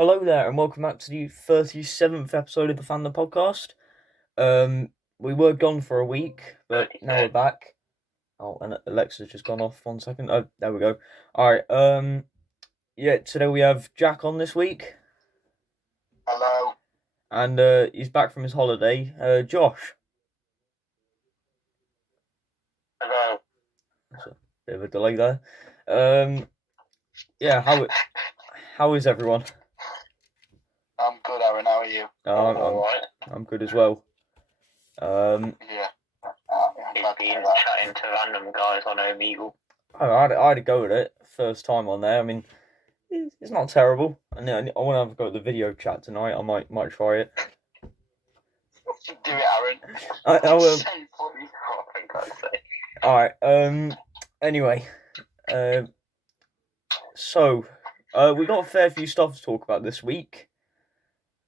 Hello there, and welcome back to the 37th episode of the Fandom Podcast. We were gone for a week, but now we're back. Oh, and Alexa's just gone off 1 second. Oh, there we go. Alright, today we have Jack on this week. Hello. And he's back from his holiday. Josh. Hello. That's a bit of a delay there. How is everyone? I'm good, Aaron. How are you? I'm good as well. Yeah. He's been chatting to random guys on Omegle. I had to go with it first time on there. I mean, it's not terrible. I want to have a go at the video chat tonight. I might try it. Do it, Aaron. I will. So funny. Oh, for God's sake. All right. Anyway. So, we got a fair few stuff to talk about this week.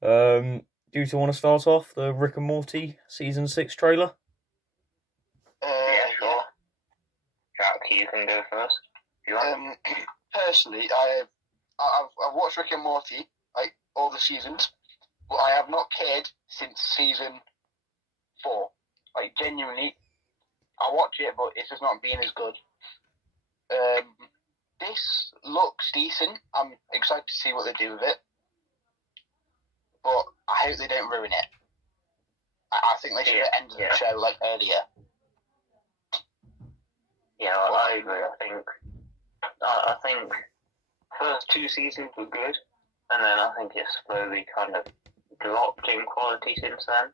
Do you want to start off the Rick and Morty season 6 trailer? Yeah, sure. Jack, you can go first. You want? Personally, I've watched Rick and Morty, like all the seasons, but I have not cared since season 4. Like, genuinely, I watch it, but it's just not being as good. This looks decent. I'm excited to see what they do with it, but I hope they don't ruin it. I think they should have ended the show like earlier. Yeah, I agree. I think first 2 seasons were good, and then I think it's slowly kind of dropped in quality since then.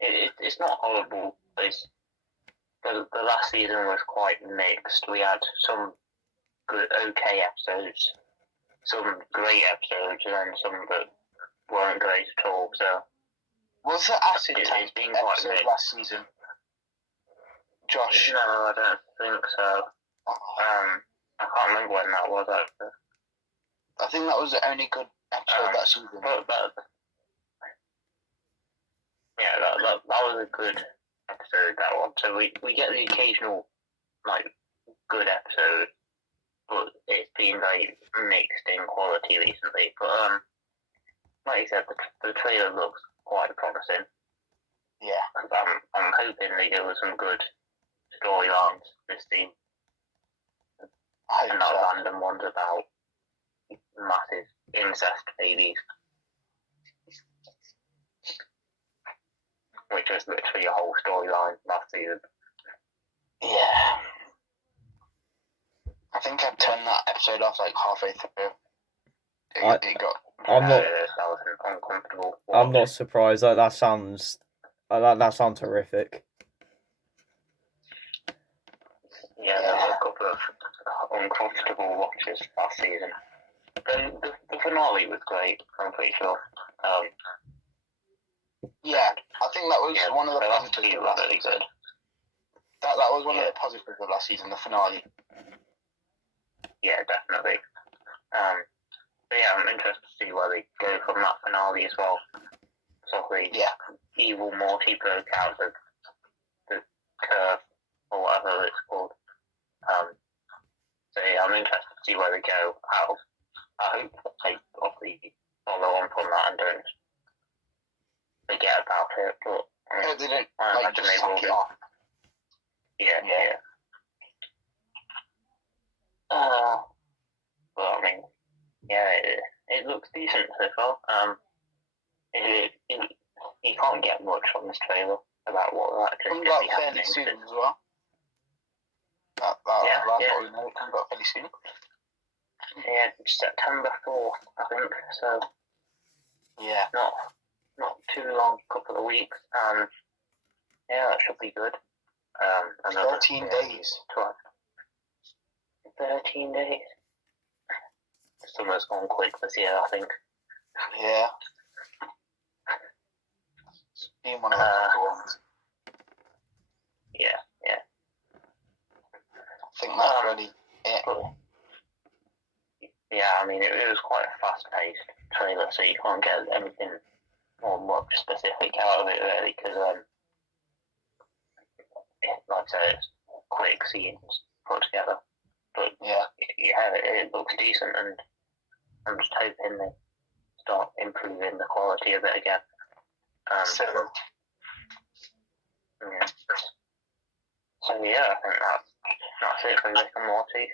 It's not horrible. The last season was quite mixed. We had some good, okay episodes, some great episodes, and then some that weren't great at all. So was the acid tank been quite episode mixed last season? Josh? No, I don't think so. I can't remember when that was actually. I think that was the only good episode that season. But yeah, that was a good episode, that one. So we get the occasional, like, good episode, but it's been very mixed in quality recently. But like you said, the trailer looks quite promising. Yeah. I'm hoping they give us some good storylines this season. And not random ones about massive incest babies. Which was literally a whole storyline last season. Yeah. I think I turned that episode off like halfway through. It got. That was uncomfortable. I'm not surprised. That sounds horrific. Yeah, there were a couple of uncomfortable watches last season. Then the finale was great, I'm pretty sure. Yeah, I think that was one of the positives of last season. That was one of the positives of last season, the finale. Yeah, definitely. But yeah, I'm interested to see where they go from that finale as well. So the evil Morty broke out of the curve, or whatever it's called. So yeah, I'm interested to see where they go. I hope they obviously follow on from that and don't forget about it, but I hope they don't just sack it off. Yeah. But I mean, it looks decent so far. You can't get much from this trailer about what actually Comes out fairly soon as well. That's what we know. It comes out fairly soon. Yeah, September 4th, I think. So yeah, not too long, couple of weeks. Yeah, that should be good. 13 days. 13 days. Summer's gone quick this year, I think. Yeah. It's been one of the couple ones. Yeah. I think that's really it. Yeah, I mean, it was quite a fast-paced trailer, so you can't get anything or much specific out of it, really, because, like I said, it's quick scenes put together. But, yeah, it looks decent, and I'm just hoping they start improving the quality of it again. So, Yeah. So yeah, I think that's it for Rick and Morty.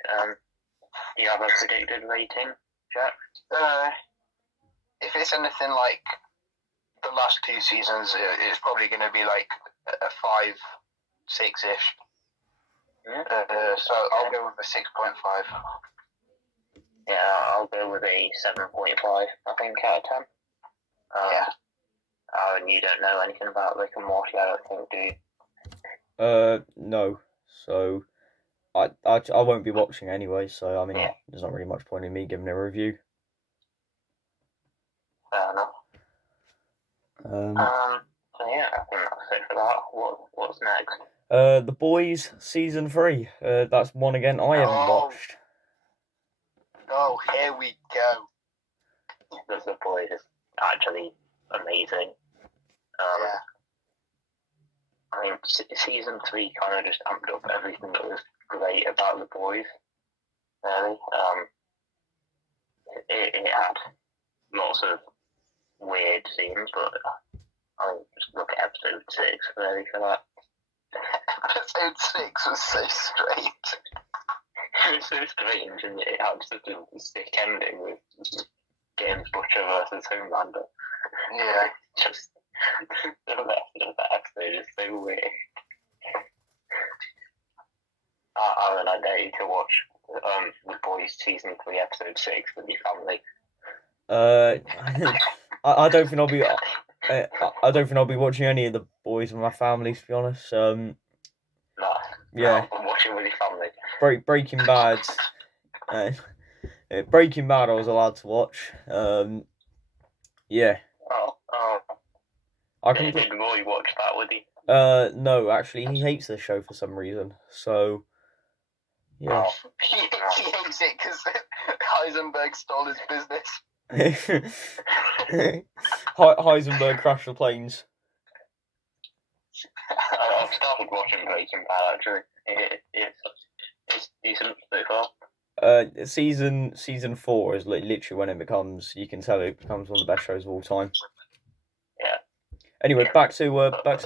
Do you have a predicted rating, Jack? if it's anything like the last 2 seasons, it's probably going to be like a 5, 6-ish. Yeah. So I'll go with a 6.5. Yeah, I'll go with a 7.5, I think, out of 10. Yeah. And you don't know anything about Rick and Morty, I don't think, do you? No. So, I won't be watching anyway. So I mean, Yeah. there's not really much point in me giving a review. Fair enough. So yeah, I think that's it for that. What's next? The Boys season 3. That's one again I haven't watched. Oh, here we go. The Boys is actually amazing. Yeah. I mean, season 3 kind of just amped up everything that was great about the Boys. Really, it had lots of weird scenes, but I'll just look at episode 6 really for that. Episode 6 was so strange. It was so strange, and it had such a sick ending with James Butcher versus Homelander. Yeah. Just the rest of that episode is so weird. Aaron, I dare you to watch The Boys season 3 episode 6 with your family. I don't think I'll be. I don't think I'll be watching any of The Boys with my family, to be honest. No. Yeah. No, watch it with your family. Breaking Bad. Breaking Bad, I was allowed to watch. Yeah. Oh. Did Roy watch that with you? No, actually, he hates the show for some reason. So, yeah. Oh. He hates it because Heisenberg stole his business. Heisenberg crashed the planes. I've started watching Breaking Bad actually. It's decent so far. Season 4 is literally when it becomes. You can tell it becomes one of the best shows of all time. Yeah. Anyway, back to the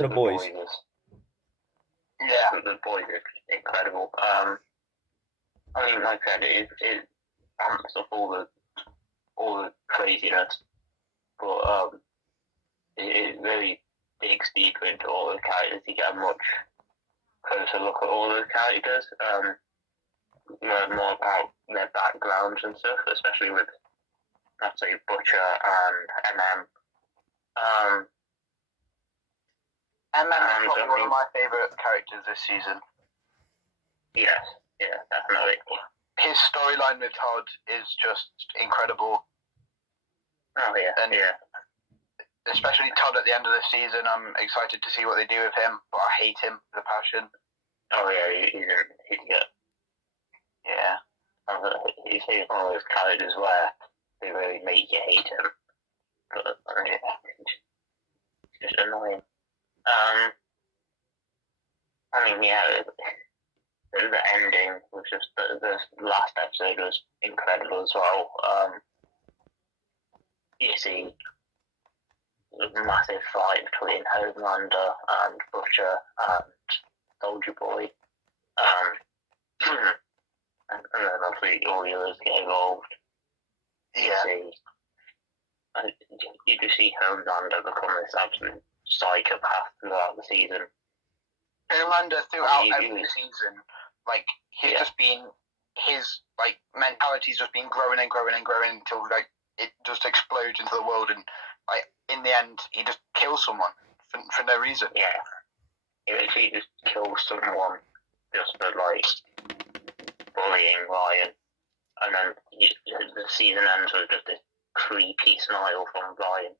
Boys. Yeah. The Boys is incredible. I mean, like I said, it amps up all the craziness, but it really digs deeper into all the characters. You get a much closer look at all the characters. Learn more about their backgrounds and stuff, especially with, I'd say, Butcher and MM. MM is probably one of my favourite characters this season. Yes, yeah, definitely. His storyline with Todd is just incredible. Oh yeah, and yeah. Especially Todd at the end of the season. I'm excited to see what they do with him, but I hate him with a passion. Oh yeah, he's an idiot. Yeah. He's one of those characters where they really make you hate him. But it's just annoying. I mean, yeah, the ending was just the last episode was incredible as well. You see the massive fight between Homelander and Butcher and Soldier Boy. And then obviously all the others get involved. Yeah. You just see Homelander become this absolute psychopath throughout the season. Homelander throughout every season, like he's just been his mentality's just been growing and growing and growing until it just explodes into the world, and in the end he just kills someone for no reason. Yeah, he literally just kills someone just for bullying Ryan, and then the season ends with just this creepy smile from Ryan.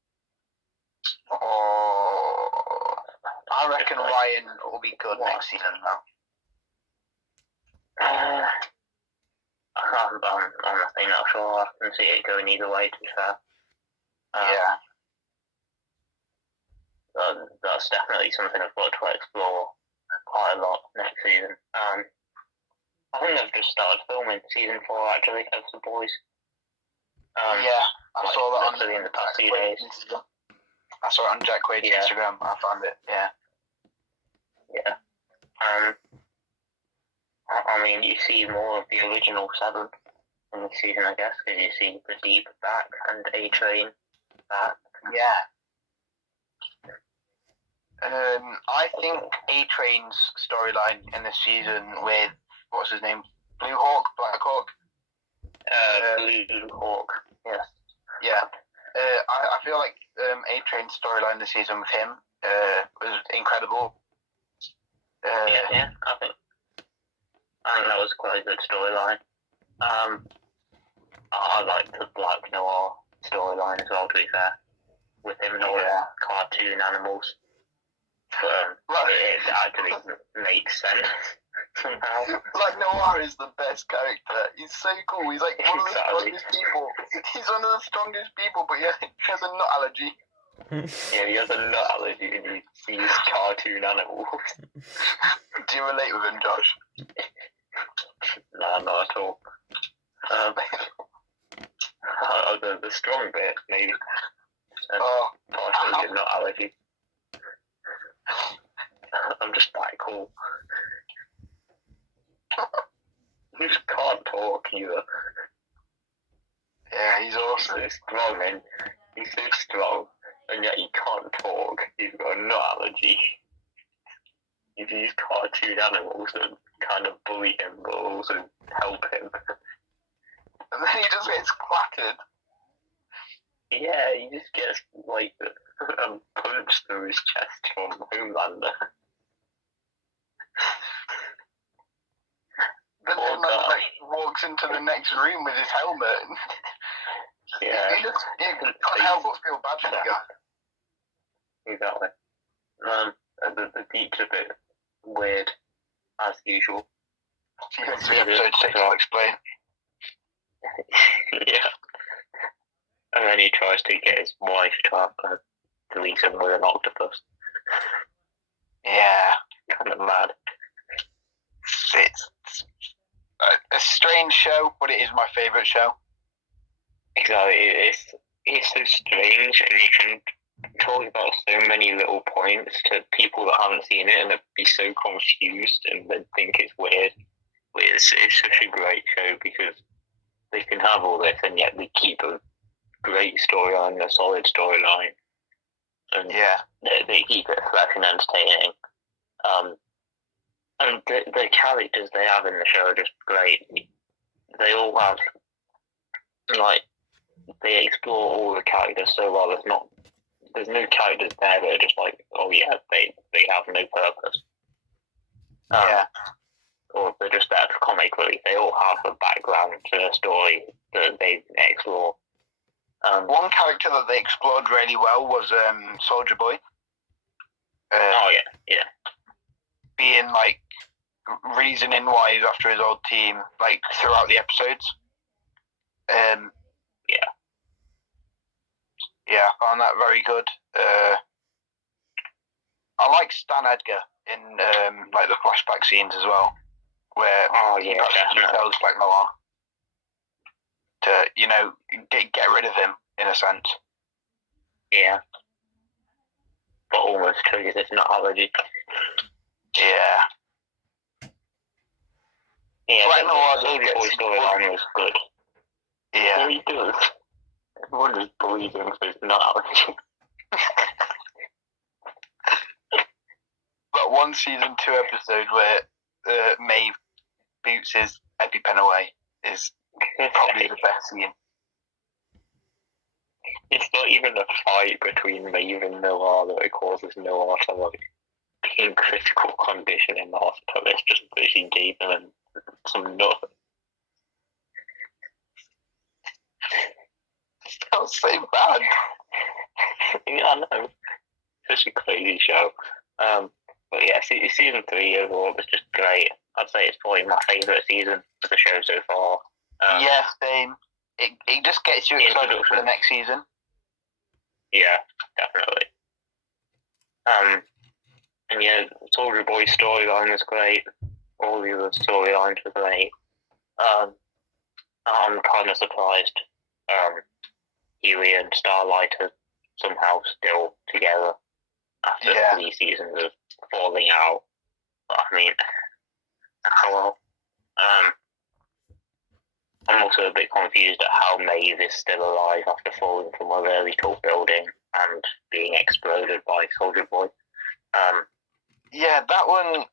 Oh, I reckon Ryan will be good next season now. I'm not sure. I can see it going either way, to be fair. Yeah. That's definitely something I've got to explore quite a lot next season. I think they've just started filming season 4 actually of The Boys. Yeah, I saw that on literally in the past few Jack days. Quaid's Instagram. I saw it on Jack Quaid's Yeah. Instagram. I found it. Yeah. Yeah. I mean, you see more of the original 7 in this season, I guess, because you see the Deep back and A-Train back. Yeah. I think A-Train's storyline in this season with, what's his name? Blue Hawk? Black Hawk? Blue Hawk, yes. Yeah. I feel like A-Train's storyline this season with him was incredible. Yeah, I think that was quite a good storyline. I like the Black Noir storyline as well, to be fair, with him and all the cartoon animals. But it actually makes sense somehow. Black Noir is the best character. He's so cool. He's like one of the strongest people. He's one of the strongest people, but yeah, he has a nut allergy. Yeah, he has a nut allergy and he sees cartoon animals. Do you relate with him, Josh? Nah, not at all. The strong bit, maybe. Partially nut allergy. I'm just that cool. He just can't talk either. Yeah, he's awesome. He's so strong, and he's so strong, and yet he can't talk. He's got a nut allergy. He's used cartoon animals that kind of bully him, but also help him. And then he just gets clattered. Yeah, he just gets, like, punched through his chest from Homelander. But then, like, walks into the next room with his helmet. And Yeah. you can't help but feel bad for the guy. Exactly. The Deep's a bit weird, as usual. Season 3, episode 6, I'll explain. Yeah. And then he tries to get his wife to delete him with an octopus. Yeah. Kind of mad. It's a strange show, but it is my favourite show. Exactly. It's so strange, and you can talk about so many little points to people that haven't seen it, and they'd be so confused, and they'd think it's weird. But it's such a great show because they can have all this, and yet they keep a great storyline, a solid storyline, and they keep it fresh and entertaining. And the characters they have in the show are just great. They all have, like, they explore all the characters so well. There's no characters there that are just like, oh yeah, they have no purpose. Or they're just there for comic relief. They all have a background to the story that they explore. One character that they explored really well was Soldier Boy. Yeah. Being, like, reasoning why he's after his old team, like, throughout the episodes. Yeah, I found that very good. I like Stan Edgar in, like, the flashback scenes as well, where he tells Black Noir to, get rid of him, in a sense. Yeah. But almost triggers his nut allergy. Yeah. Yeah, Black Noir's Soldier Boy storyline was good. Yeah. He does. Everyone just bullies him for his nut allergy. But one season 2 episode where Maeve boots his EpiPen away is probably the best scene. It's not even a fight between Maeve and Noir that it causes Noir to, like, be in critical condition in the hospital. It's just that she gave him some nut. That was so bad. Yeah, I know. Such a crazy show. But yeah, season 3 overall was just great. I'd say it's probably my favourite season of the show so far. Yeah, same. It just gets you excited for the next season. Yeah, definitely. And yeah, Soldier Boy's storyline was great. All the other storylines were great. I'm kind of surprised Huey and Starlight are somehow still together after 3 seasons of falling out. But, I mean, how well? I'm also a bit confused at how Maeve is still alive after falling from a really tall building and being exploded by Soldier Boy. Yeah, that one,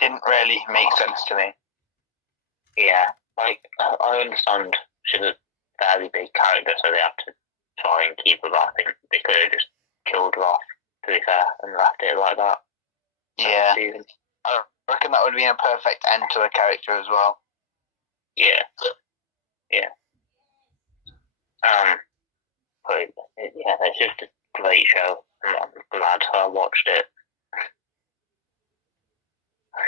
didn't really make sense to me. Yeah, I understand she's a fairly big character, so they have to try and keep her, but I think they could have just killed her off, to be fair, and left it like that. Yeah. I reckon that would have been a perfect end to a character as well. Yeah. But yeah, it's just a great show. I'm glad I watched it.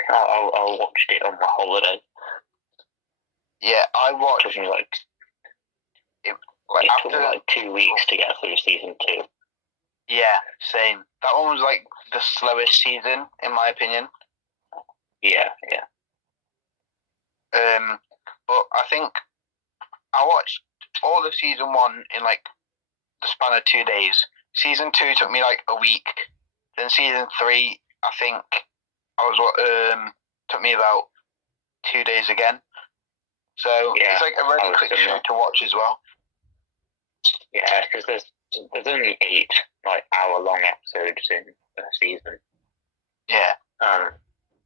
I watched it on my holiday. Yeah, I watched. It took me 2 weeks to get through season 2. Yeah, same. That one was the slowest season, in my opinion. Yeah. But I think I watched all of season 1 in the span of 2 days. Season 2 took me a week. Then season 3, I think took me about 2 days again. So it's a really quick show to watch as well. Yeah, because there's only 8 hour-long episodes in a season. Yeah.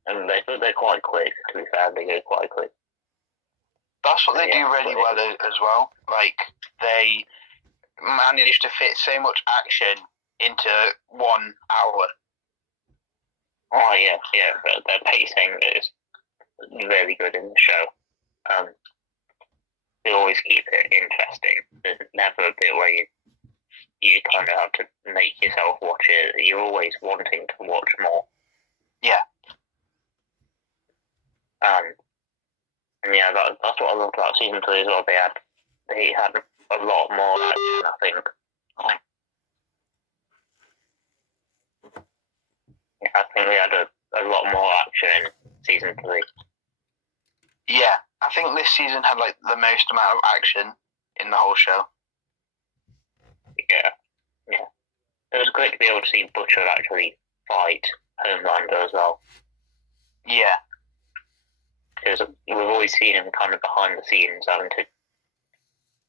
And they're quite quick. To be fair, they go quite quick. That's what they do really well as well. They manage to fit so much action into 1 hour. Oh yeah. But their pacing is really good in the show. They always keep it interesting. There's never a bit where you kind of have to make yourself watch it. You're always wanting to watch more. Yeah. And yeah, that's what I loved about season 3 as well. They had a lot more action, I think. I think we had a lot more action in season 3. Yeah, I think this season had the most amount of action in the whole show. Yeah. It was great to be able to see Butcher actually fight Homelander as well. Yeah. Because we've always seen him kind of behind the scenes having to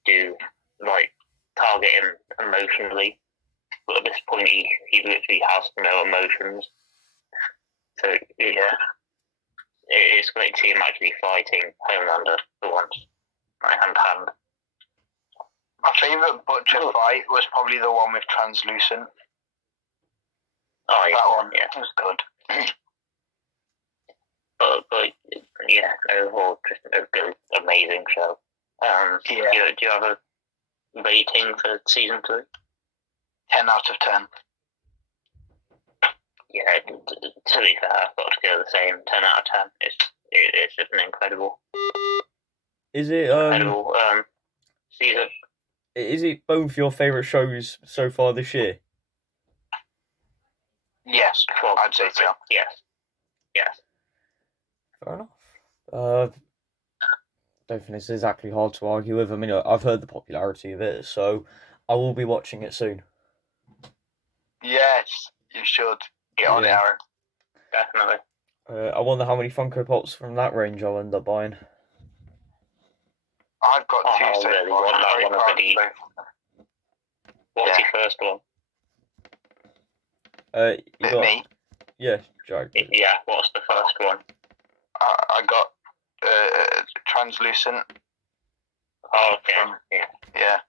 do, target him emotionally. But at this point, he literally has no emotions. So, yeah. It's great to see him actually fighting Homelander for once, hand to hand. My favourite Butcher fight was probably the one with Translucent. Oh, yeah. That one was good. But yeah, overall, just a good, amazing show. Do you have a rating for season 3? 10 out of 10. Yeah, to be fair, I've got to go the same. 10 out of 10. It's just an incredible. Is it incredible season? Is it both your favourite shows so far this year? Yes, I'd say so. Yes. Fair enough. Don't think it's exactly hard to argue with. I mean, I've heard the popularity of it, so I will be watching it soon. Yes, you should. Get on it, Aaron. Definitely. I wonder how many Funko Pops from that range I'll end up buying. I've got 2 so really far. want that one already. What's your first one? You got me? Yeah, Jack. Yeah, what's the first one? I got Translucent. Oh, okay. Yeah.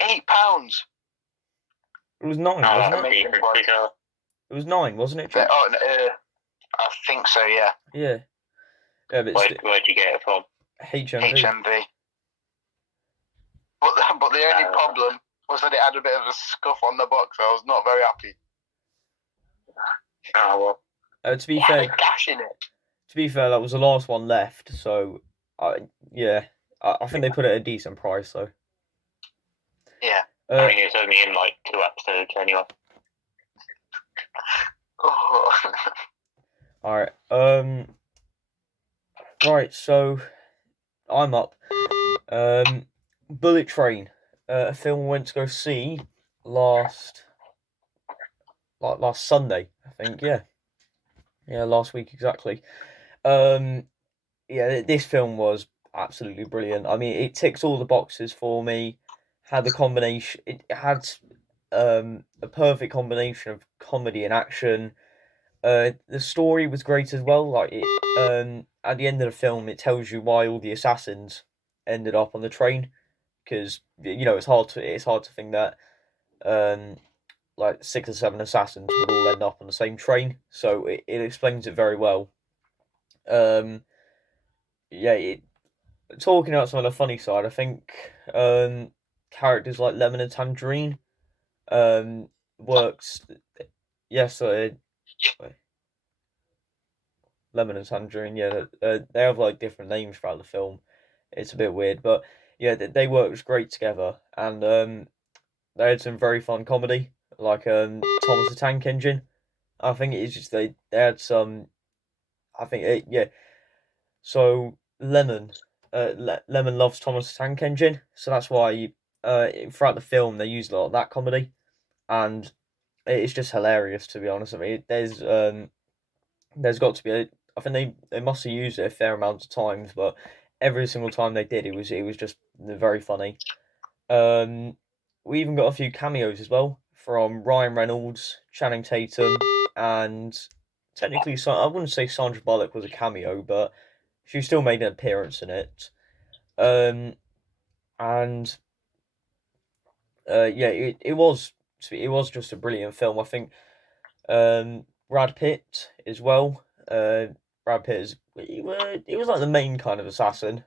£8. It was 9, wasn't it? It was 9, wasn't it, Jack? I think so, yeah. Yeah. Yeah, but where'd you get it from? HMV. But the only problem was that it had a bit of a scuff on the box. So I was not very happy. Oh well. To be fair, gash in it. To be fair, that was the last one left. So, I think they put it at a decent price though. Yeah. I think it's only in 2 episodes anyway. Oh. All right. Right. So, I'm up. Bullet Train, a film I went to go see last Sunday, I think. Yeah, last week exactly. Um, this film was absolutely brilliant. I mean, it ticks all the boxes for me. Had the combination. It had a perfect combination of comedy and action. The story was great as well. Like it, at the end of the film, it tells you why all the assassins ended up on the train. Because it's hard to think that um like 6 or 7 assassins would all end up on the same train. So it explains it very well. Um, yeah, talking about some of the funny side, I think characters like Lemon and Tangerine works. Yes, Lemon and Tangerine. Yeah, they have like different names throughout the film. It's a bit weird, but yeah, they worked great together, and they had some very fun comedy, like Thomas the Tank Engine. I think it's just they had some. I think yeah. So Lemon loves Thomas the Tank Engine, so that's why throughout the film they use a lot of that comedy, and it's just hilarious to be honest. I mean, there's got to be I think they must have used it a fair amount of times, but every single time they did, it was just very funny. Um, we even got a few cameos as well from Ryan Reynolds, Channing Tatum, and technically, I wouldn't say Sandra Bullock was a cameo, but she still made an appearance in it. Um, and yeah, it was just a brilliant film. I think Brad Pitt as well. Brad Pitt he was like the main kind of assassin.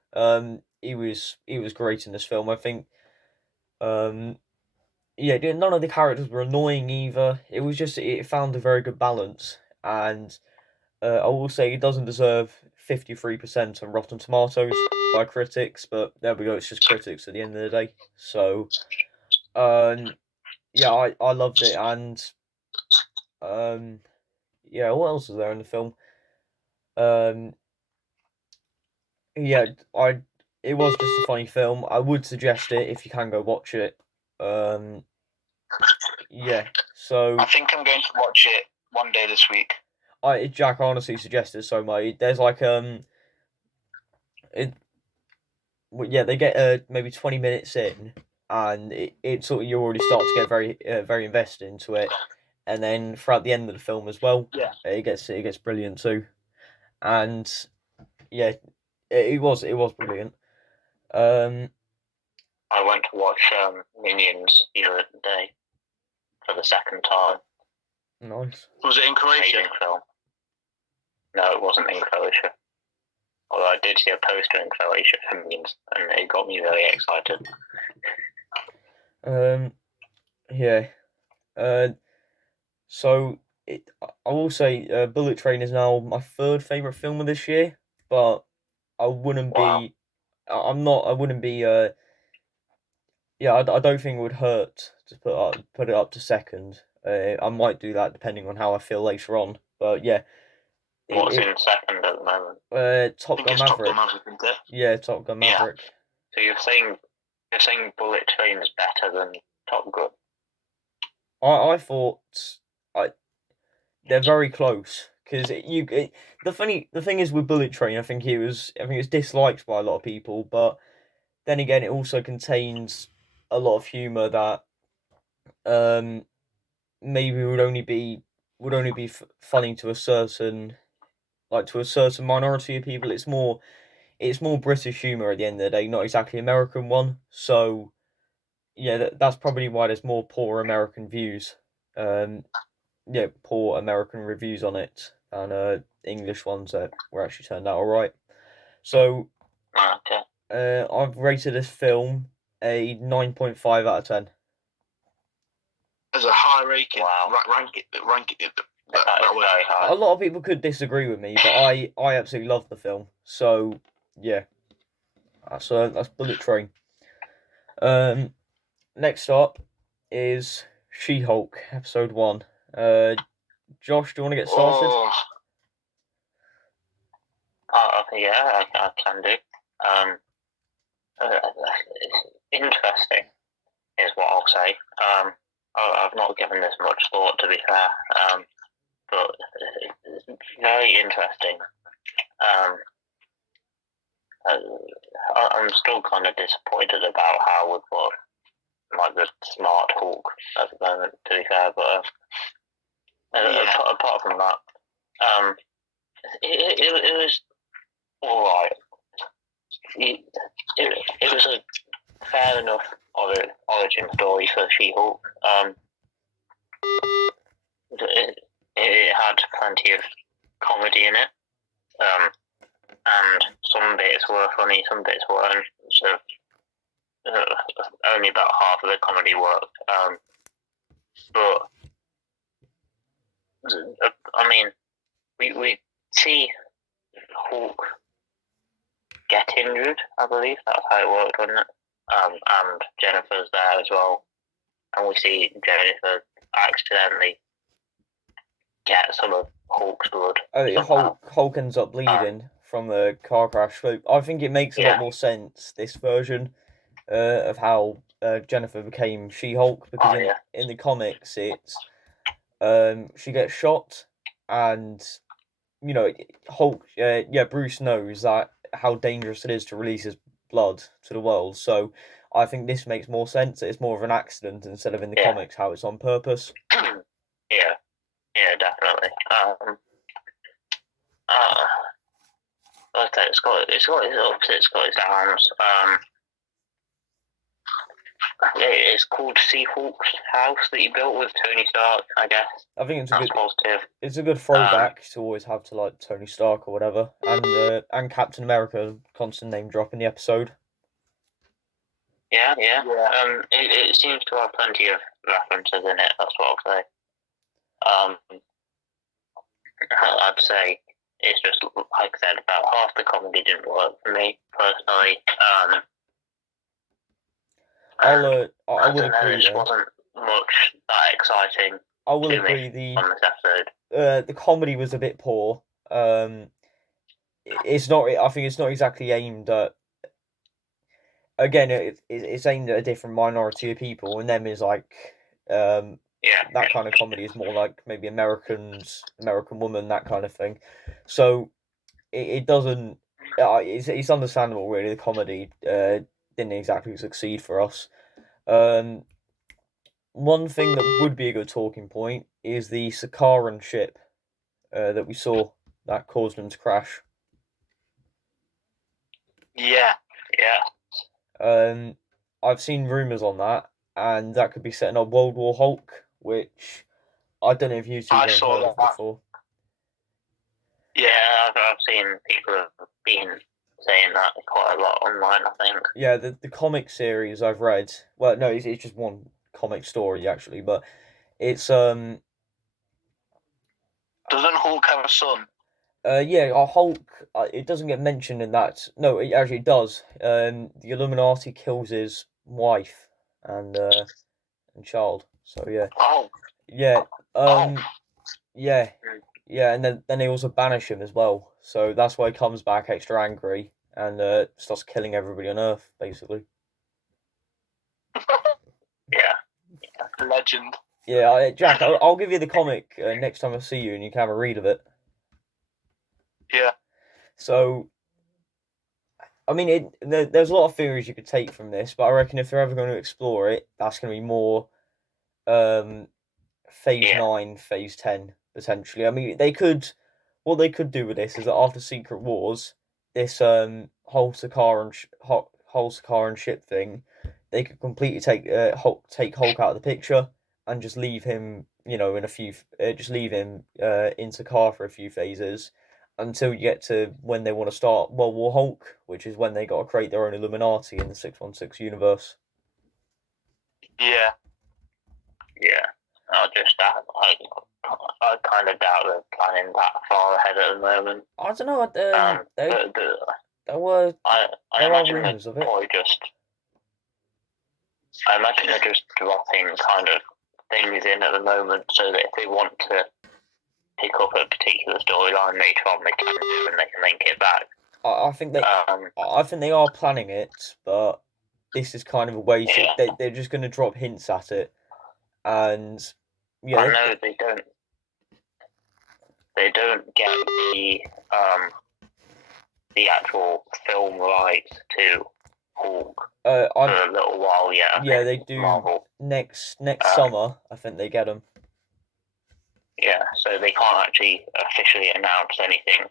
He was great in this film. I think um yeah, none of the characters were annoying either. It was just it found a very good balance, and I will say it doesn't deserve 53% on Rotten Tomatoes by critics, but there we go. It's just critics at the end of the day. So, yeah, I loved it, and yeah, what else is there in the film? Um, yeah, I it was just a funny film. I would suggest it if you can go watch it. Um, yeah, so I think I'm going to watch it one day this week. Jack honestly suggested so much. There's like it yeah, they get maybe 20 minutes in, and it sort of you already start to get very invested into it, and then throughout the end of the film as well, Yeah, it gets brilliant too, and yeah, it was brilliant. I went to watch Minions the other day for the second time. Nice. was it in Croatia? Amazing film. No, it wasn't in Croatia. Although I did see a poster in Croatia for Minions, and it got me really excited. Yeah. So I will say, Bullet Train is now my third favorite film of this year, but I wouldn't Wow. be. I'm not. I wouldn't be. Yeah, I don't think it would hurt to put it up to second. I might do that depending on how I feel later on. But yeah, What's in second at the moment? Top I think Gun it's Top Maverick. Gun Maverick, isn't it? Yeah, Top Gun Yeah. Maverick. So you're saying Bullet Train is better than Top Gun? I thought they're very close because the thing is with Bullet Train, I think it's disliked by a lot of people, but then again, it also contains a lot of humor that um maybe would only be funny to a certain minority of people. It's more British humor at the end of the day, not exactly American one. So yeah, that's probably why there's more poor American views. Poor American reviews on it than English ones that were actually turned out alright. So Okay. I've rated this film a 9.5 out of 10. As a high ranking. Wow. Rank it. That is very high. A lot of people could disagree with me, but I absolutely love the film. So yeah, that's Bullet Train. Next up is She-Hulk episode 1. Josh, do you want to get started? Yeah, I can do. Interesting is what I'll say. I've not given this much thought, to be fair, but it's very interesting. I'm still kind of disappointed about how we've got like the smart Hulk at the moment, to be fair, but apart from that, it was alright. It was a fair enough origin story for She-Hulk. It had plenty of comedy in it, and some bits were funny, some bits weren't. So only about half of the comedy worked. But I mean, we see Hulk get injured, I believe. That's how it worked, wasn't it? And Jennifer's there as well. And we see Jennifer accidentally get some of Hulk's blood. Hulk ends up bleeding from the car crash. So I think it makes a lot more sense, this version of how Jennifer became She-Hulk, because in the comics it's she gets shot, and you know, Hulk Bruce knows that how dangerous it is to release his blood to the world, so I think this makes more sense. It's more of an accident instead of in the comics how it's on purpose. Yeah, definitely. Like I said, it's got its ups, it's got its downs. It's called She-Hulk's house that he built with Tony Stark, I guess. I think that's positive. It's a good throwback to always have to like Tony Stark or whatever, and Captain America, constant name drop in the episode. Yeah. It seems to have plenty of references in it. That's what I'll say. I'd say it's just, like I said, about half the comedy didn't work for me personally. I would agree. It just wasn't much that exciting. I will agree. On this episode, the comedy was a bit poor. It's not. I think it's not exactly aimed at. Again, it's aimed at a different minority of people, and them is like. That kind of comedy is more like maybe American Woman, that kind of thing. So it doesn't. It's understandable, really. The comedy didn't exactly succeed for us. One thing that would be a good talking point is the Sakaran ship that we saw that caused them to crash. Yeah. I've seen rumours on that, and that could be setting up World War Hulk, which I don't know if you've heard of before. Yeah, I've seen people have been saying that quite a lot online, I think. Yeah, the comic series I've read. Well, no, it's just one comic story actually, but it's Doesn't Hulk have a son? Hulk. It doesn't get mentioned in that. No, it actually does. The Illuminati kills his wife and child. So yeah. Oh. Yeah. Yeah, and then they also banish him as well. So that's why he comes back extra angry and starts killing everybody on Earth, basically. Yeah. Legend. Yeah, Jack, I'll give you the comic next time I see you, and you can have a read of it. Yeah. So, I mean, there's a lot of theories you could take from this, but I reckon if they're ever going to explore it, that's going to be more Phase 9, Phase 10, potentially. I mean, what they could do with this is that after Secret Wars, this whole Sakaran ship thing, they could completely take Hulk out of the picture and just leave him, in in Sakaar for a few phases until you get to when they want to start World War Hulk, which is when they got to create their own Illuminati in the 616 universe. Yeah. I kind of doubt they're planning that far ahead at the moment. I don't know. I imagine they're probably I imagine they're just dropping kind of things in at the moment so that if they want to pick up a particular storyline later on, they can do and they can link it back. I think they are planning it, but this is kind of a way they're just going to drop hints at it, and yeah, I know they don't get the actual film rights to Hulk for a little while yet. Yeah, they do. Marvel. Next summer, I think they get them. Yeah, so they can't actually officially announce anything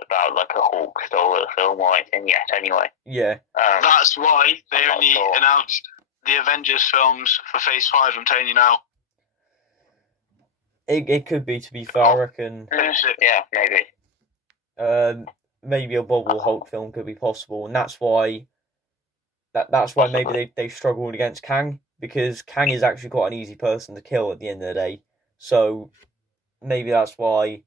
about like a Hulk solo film or anything yet. Anyway. Yeah. That's why they only announced the Avengers films for Phase 5. I'm telling you now. It could be, to be fair, I reckon. Yeah, maybe. Maybe a Bubble Hulk film could be possible, and that's why. That's why maybe they struggled against Kang, because Kang is actually quite an easy person to kill at the end of the day. So maybe that's why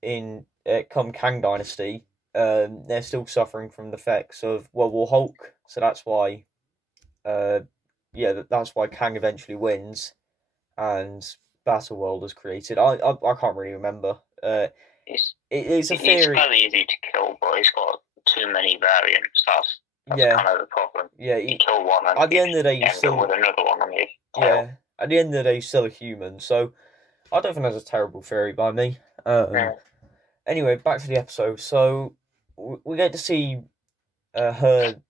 in come Kang Dynasty, they're still suffering from the effects of World War Hulk. So that's why, that's why Kang eventually wins, and Battleworld is created. I can't really remember. It's a theory. He's fairly easy to kill, but he's got too many variants. That's kind of the problem. Yeah, you kill one, and at the end of the day, he's still with another one on you. Yeah, at the end of the day, he's still a human. So I don't think that's a terrible theory by me. Anyway, back to the episode. So we get to see her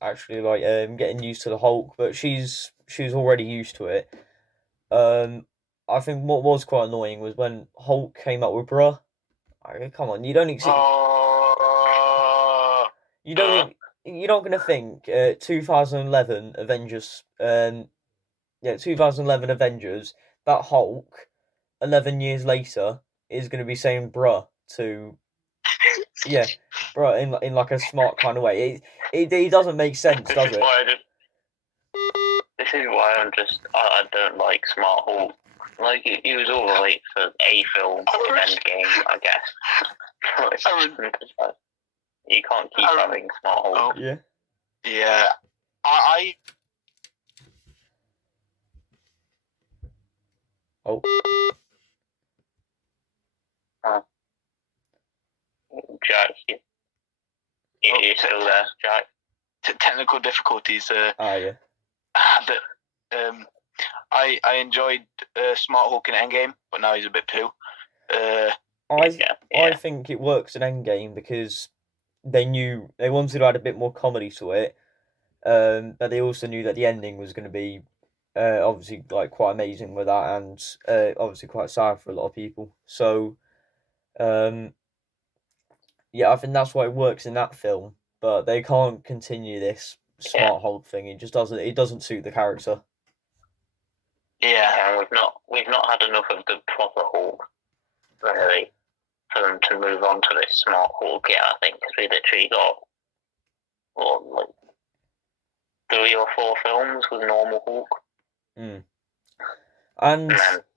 actually getting used to the Hulk, but she's already used to it. I think what was quite annoying was when Hulk came up with bruh. Come on, you don't accept. You don't. You're not gonna think 2011 Avengers. 2011 Avengers. That Hulk, 11 years later, is gonna be saying bruh to. Yeah, bruh in like a smart kind of way. It doesn't make sense, does it? This is why I don't like Smart Hulk. Like, he was alright for a film in Endgame, I guess. You can't keep having Smart Hulk. Yeah. Yeah. Jack, you're still there, Jack? Technical difficulties. Yeah. I enjoyed Smart Hulk in Endgame, but now he's a bit poo. I think it works in Endgame because they wanted to add a bit more comedy to it, but they also knew that the ending was going to be obviously like quite amazing with that, and obviously quite sad for a lot of people. So I think that's why it works in that film, but they can't continue this Smart Hulk thing. It just doesn't suit the character. Yeah, we've not had enough of the proper Hulk, really, for them to move on to this Smart Hulk yet, I think, because we literally got, like 3 or 4 films with normal Hulk. And then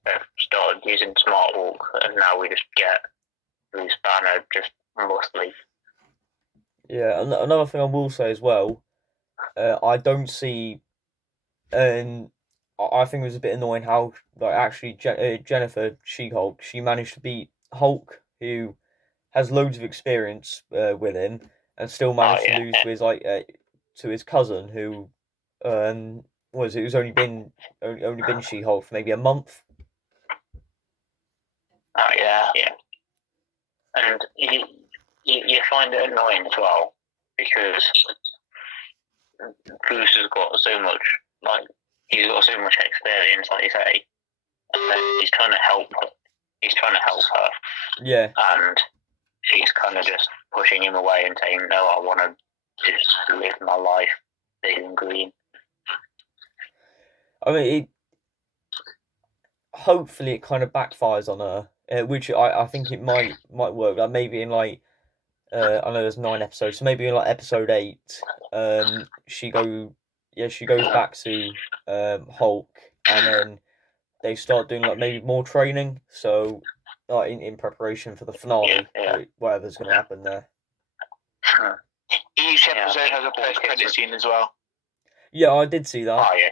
they've started using Smart Hulk, and now we just get Bruce Banner just mostly. Yeah, another thing I will say as well, I don't see, I think it was a bit annoying how actually Jennifer She-Hulk, she managed to beat Hulk, who has loads of experience with him, and still managed to lose to his cousin, who who's only been She-Hulk for maybe a month. Oh yeah. And you find it annoying as well, because Bruce has got so much, he's got so much experience, like you say, and then he's trying to help her. Yeah. And she's kind of just pushing him away and saying, no, I want to just live my life big and green. I mean, hopefully it kind of backfires on her, which I think it might work. Like maybe in I know there's 9 episodes, so maybe in episode 8, she goes back to Hulk, and then they start doing maybe more training. So in preparation for the finale, whatever's going to happen there. Each episode has a post-credit scene as well. Yeah, I did see that. Oh yeah.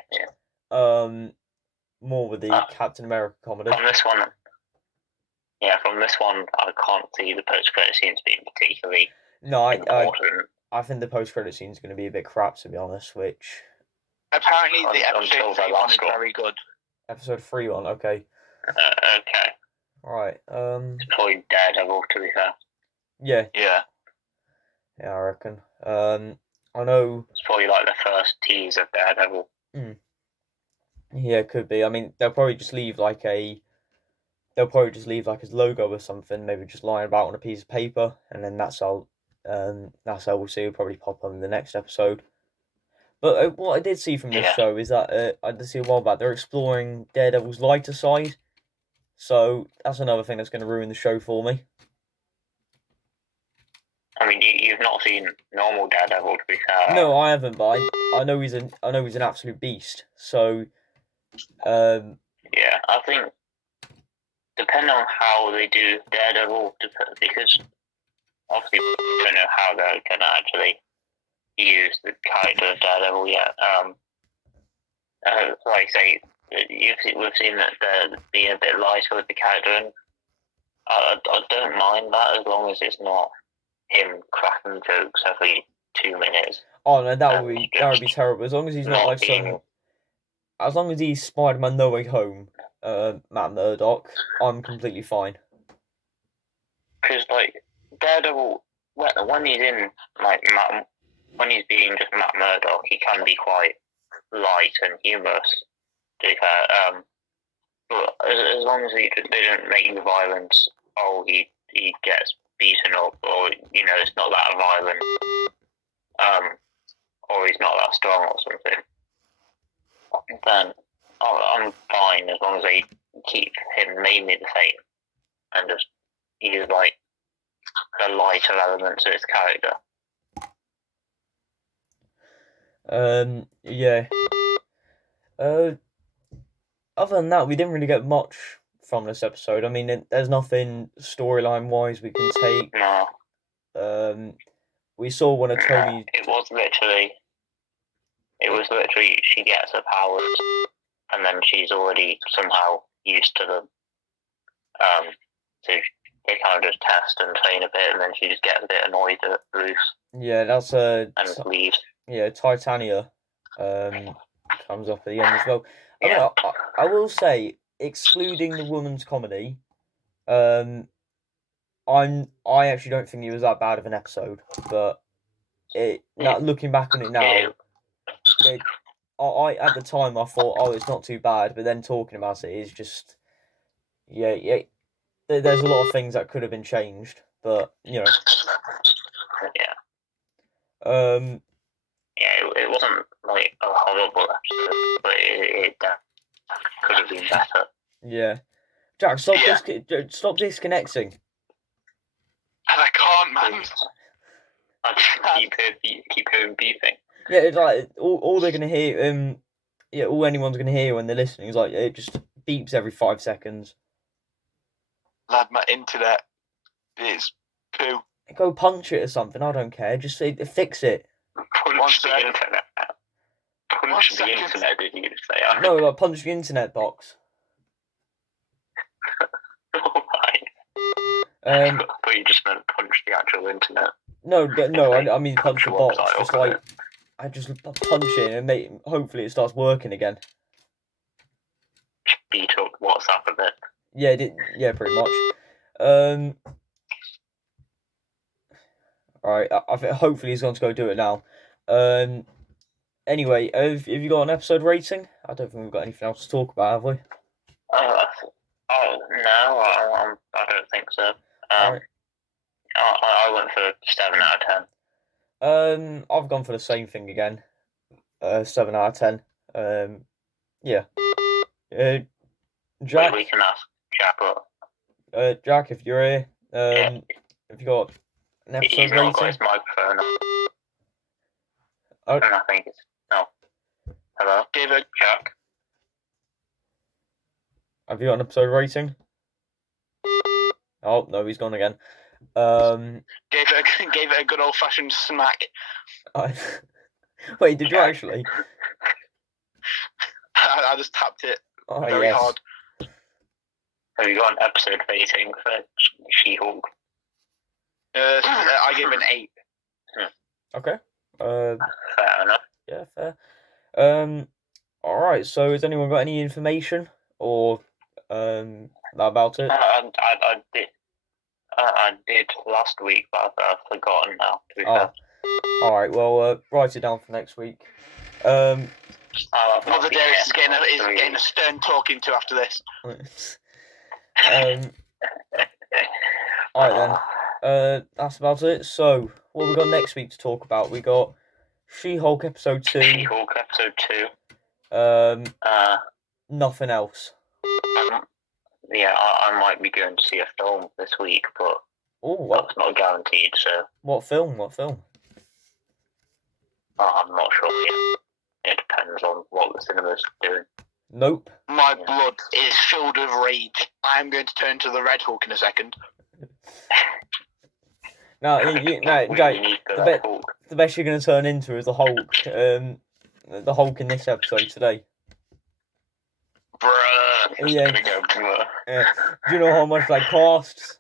More with the Captain America comedy. From this one, I can't see the post-credit scenes being particularly No, important. I think the post-credit scene is going to be a bit crap, to be honest, which... Apparently the Until episode the 3 one last is one. very good. Episode 3 one, okay. Okay. Alright, It's probably Daredevil, to be fair. yeah, Yeah. I reckon. I know... It's probably like the first tease of Daredevil. Yeah, it could be. I mean, they'll probably just leave like his logo or something, maybe just lying about on a piece of paper, and then that's how we'll see. It'll probably pop up in the next episode. But what I did see from this show is that I did see a while back they're exploring Daredevil's lighter side, so that's another thing that's going to ruin the show for me. I mean, you've not seen normal Daredevil, to be fair. No, I haven't, but I know he's an absolute beast. So, Yeah, I think depending on how they do Daredevil, because obviously we don't know how they're going to actually use the character of Daredevil yet. Like I say, we've seen that they're being a bit lighter with the character, and I don't mind that as long as it's not him cracking jokes every 2 minutes. oh no, that would be terrible. As long as he's not like as long as he's Spider-Man No Way Home, Matt Murdock, I'm completely fine. Because like Daredevil, when he's in when he's being just Matt Murdock, he can be quite light and humorous. To be fair, but as long as they don't make the violence, he gets beaten up, or it's not that violent, or he's not that strong or something, then I'm fine as long as they keep him mainly the same and just use like the lighter elements of his character. Yeah. Other than that, we didn't really get much from this episode. I mean, there's nothing storyline wise we can take. No. We saw one of Tony's. It was literally she gets her powers, and then she's already somehow used to them. So they kind of just test and train a bit, and then she just gets a bit annoyed at Bruce. Yeah, that's and leaves. Yeah, Titania comes up at the end as well. Yeah. I will say, excluding the woman's comedy, I actually don't think it was that bad of an episode. But looking back on it now, I at the time I thought, oh, it's not too bad. But then talking about it is just, yeah. There's a lot of things that could have been changed, but Yeah. It wasn't like a horrible episode, but it could have been better. Yeah. Jack, stop disconnecting. And I can't, man. I just keep hearing beeping. Yeah, it's like all they're gonna hear. All anyone's gonna hear when they're listening is like it just beeps every 5 seconds. Lad, my internet is poo. Go punch it or something. I don't care. Just fix it. Punch the internet. Punch the internet, did you say? No, like punch the internet box. Oh my. But you just meant punch the actual internet. No, I mean punch the box. Just like I just punch it and hopefully it starts working again. Beat up WhatsApp a bit. Yeah, pretty much. Alright, I think hopefully he's going to go do it now. Anyway, have you got an episode rating? I don't think we've got anything else to talk about, have we? No, I don't think so. I went for 7 out of 10. I've gone for the same thing again. 7 out of 10. Yeah. Jack. We can ask Jack what. Jack, if you're here, have you got an episode He's rating? not got his microphone on. Oh. And I think it's no. Hello, David. Jack. Have you got an episode rating? Oh no, he's gone again. Gave it a good old fashioned smack. Wait, did you actually? I just tapped it very hard. Have you got an episode rating for She-Hulk? I gave it an 8. Okay. Fair enough. Yeah, fair. All right. So, has anyone got any information or about it? I did last week, but I've forgotten now. To be Oh, fair. all right. Well, write it down for next week. Mother Darius is getting a stern talking to after this. All right then. That's about it. So, what we got next week to talk about? We got She-Hulk episode 2. She-Hulk episode 2. Nothing else. Yeah, I might be going to see a film this week, but that's not guaranteed. So. What film? I'm not sure yet. It depends on what the cinema's doing. Nope. My blood is filled with rage. I am going to turn to the Red Hulk in a second. No, Jake, the best you're going to turn into is the Hulk. The Hulk in this episode today. Bruh. Yeah. Gonna go, bruh. Yeah. Do you know how much that costs?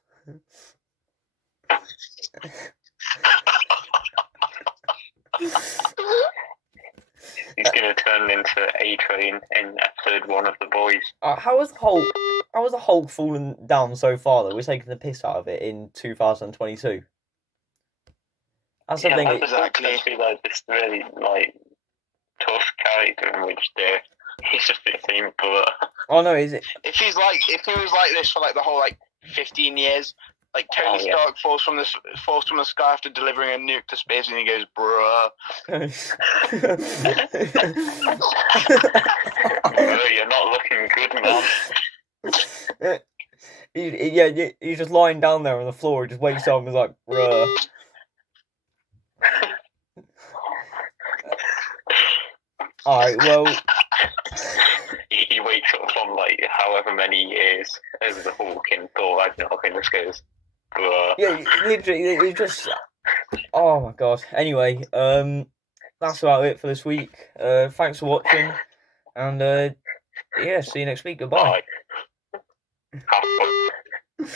He's gonna turn into A-Train in episode 1 of The Boys. How was the Hulk falling down so far though? We're taking the piss out of it in 2022. That's the thing. Exactly. Like this really tough character in which he's just the same colour. Oh no, is it? If he was like this for the whole 15 years, Tony Stark falls from the sky after delivering a nuke to space, and he goes, "Bruh." You're not looking good, man. He's just lying down there on the floor. He just wakes up and is like, "Bruh." All right, well. He wakes up from however many years as the Hulk in Thor Ragnarok and just goes, bruh. Yeah, literally, it just. Oh my god. Anyway, that's about it for this week. Thanks for watching, and see you next week. Goodbye. Bye. Have fun.